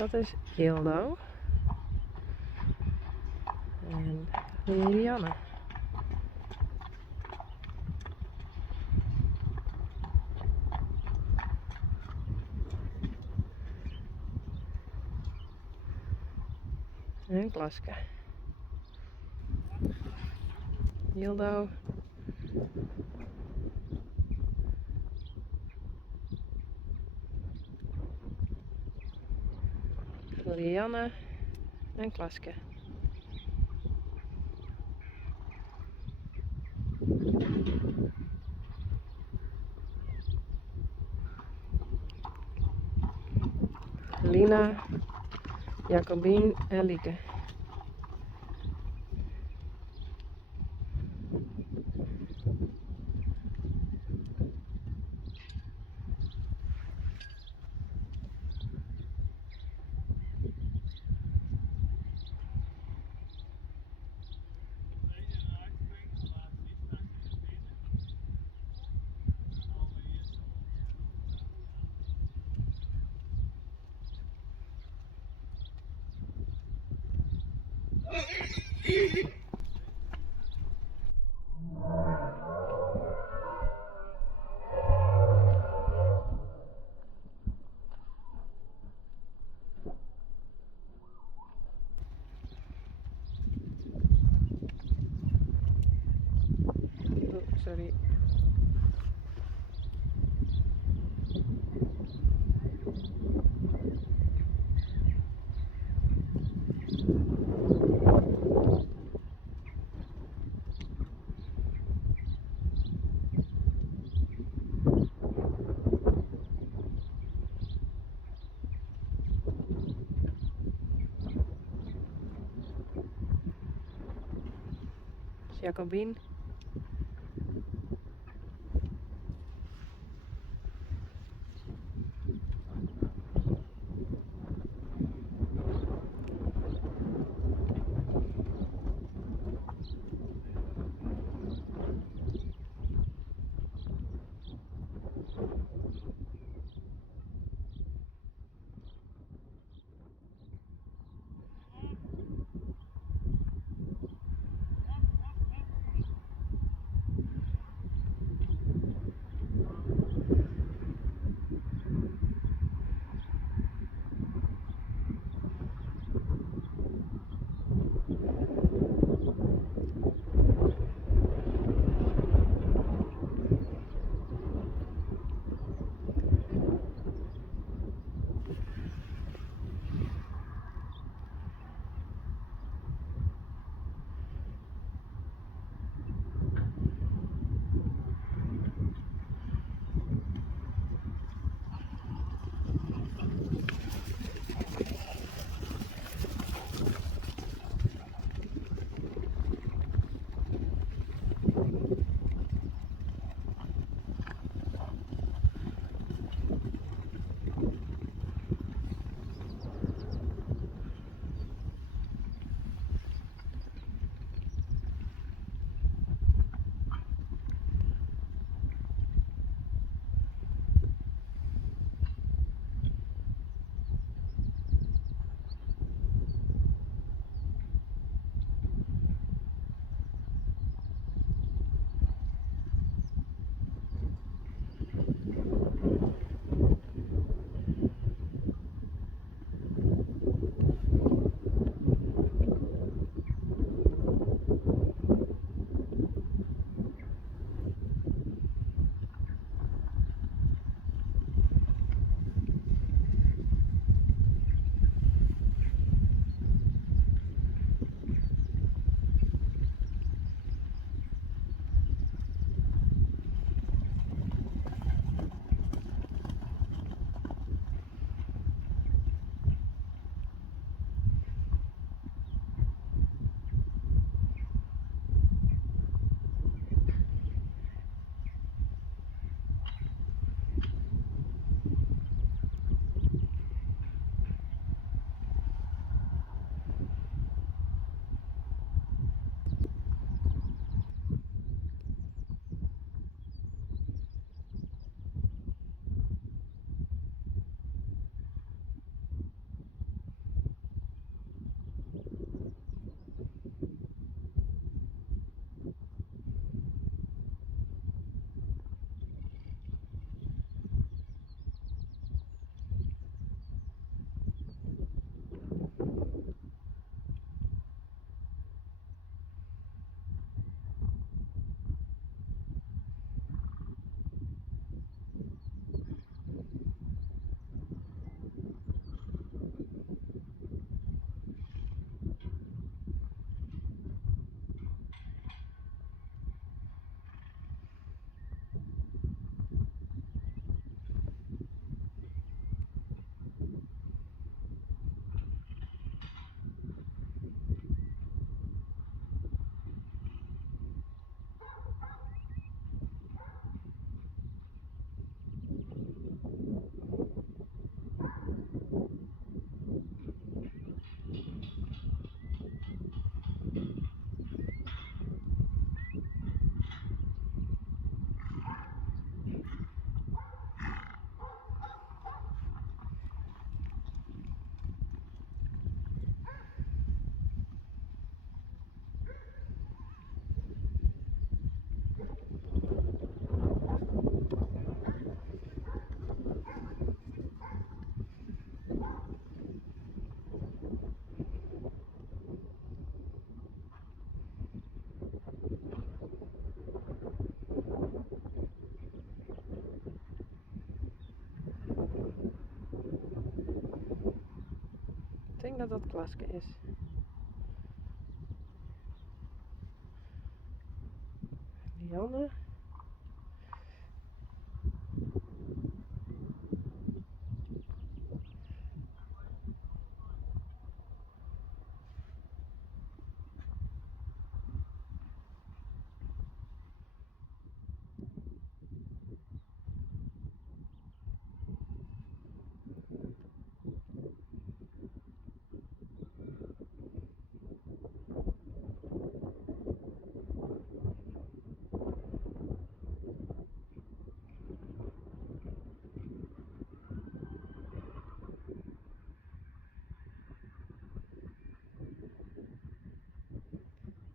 Dat is Hildo. En Lilianne. En Klaske. Hildo. Lilianne en Klaske. Lina, Jacobien en Lieke. Oh, sorry. Jacobien. dat dat Klaske is. Lianne.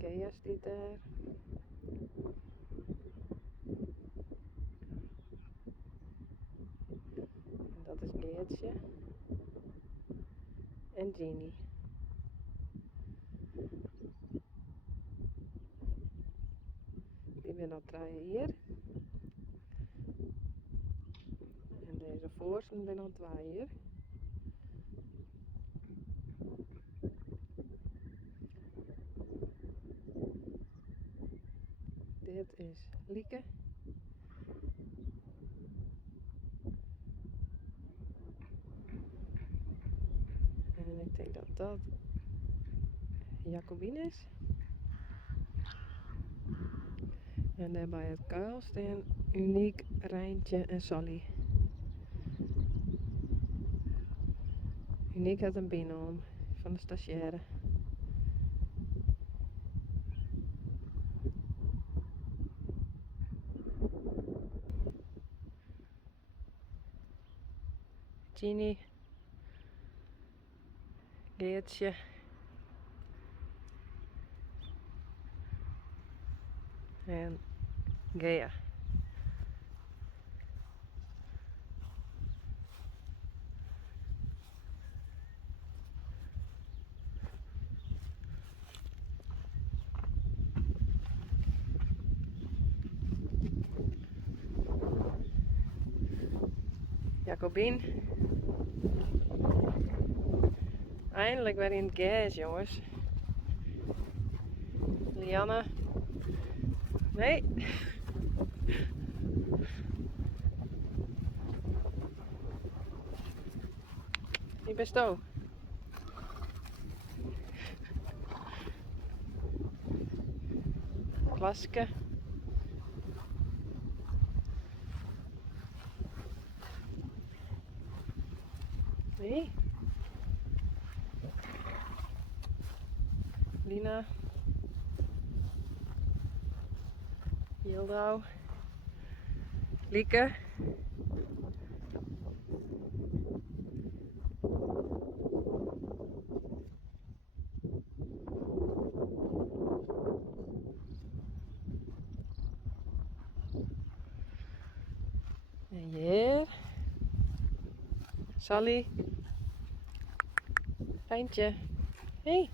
Gea staat daar. En dat is Geertje. En Jeannie. Die ben al 3 hier. En deze voorsten ben al 2 hier. Dit is Lieke. En ik denk dat dat Jacobine is. En daar bij het kuil staan Uniek, Rijntje en Sally. Uniek had een binnen om van de stagiaire. Ginny, Geertje. En Gea. Jacobine. Eindelijk weer in het gas, jongens. Lianne. Nee. Wie bent je? Klaske. Nee. Lina. Hildau. Lieke. En hier. Sally. Rijntje. Hey.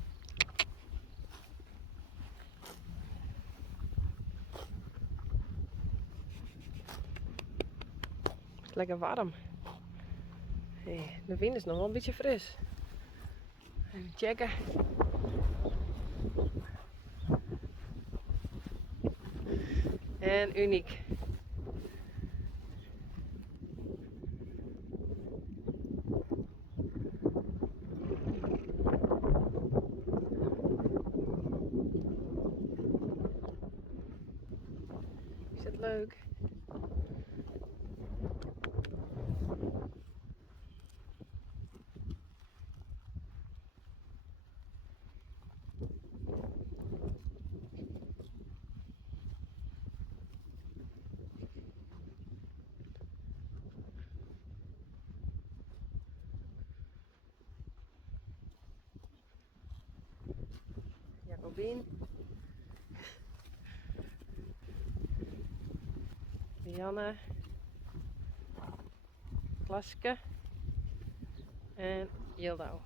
Het is lekker warm. Hey, de wind is nog wel een beetje fris. Even checken. En Uniek. Is het leuk? Jacobine. Lianne. Klaske. En Hildau.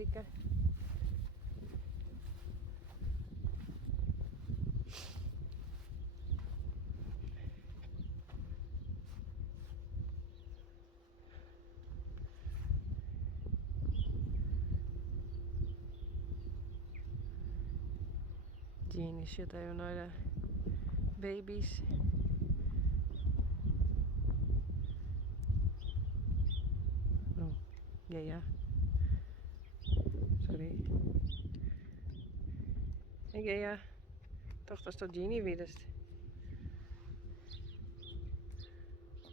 Lieke. Jeannie zit even naar de baby's. Oh, ja. Sorry. Ja. Toch, dat is toch Jeannie weer.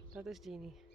Dat is Jeannie.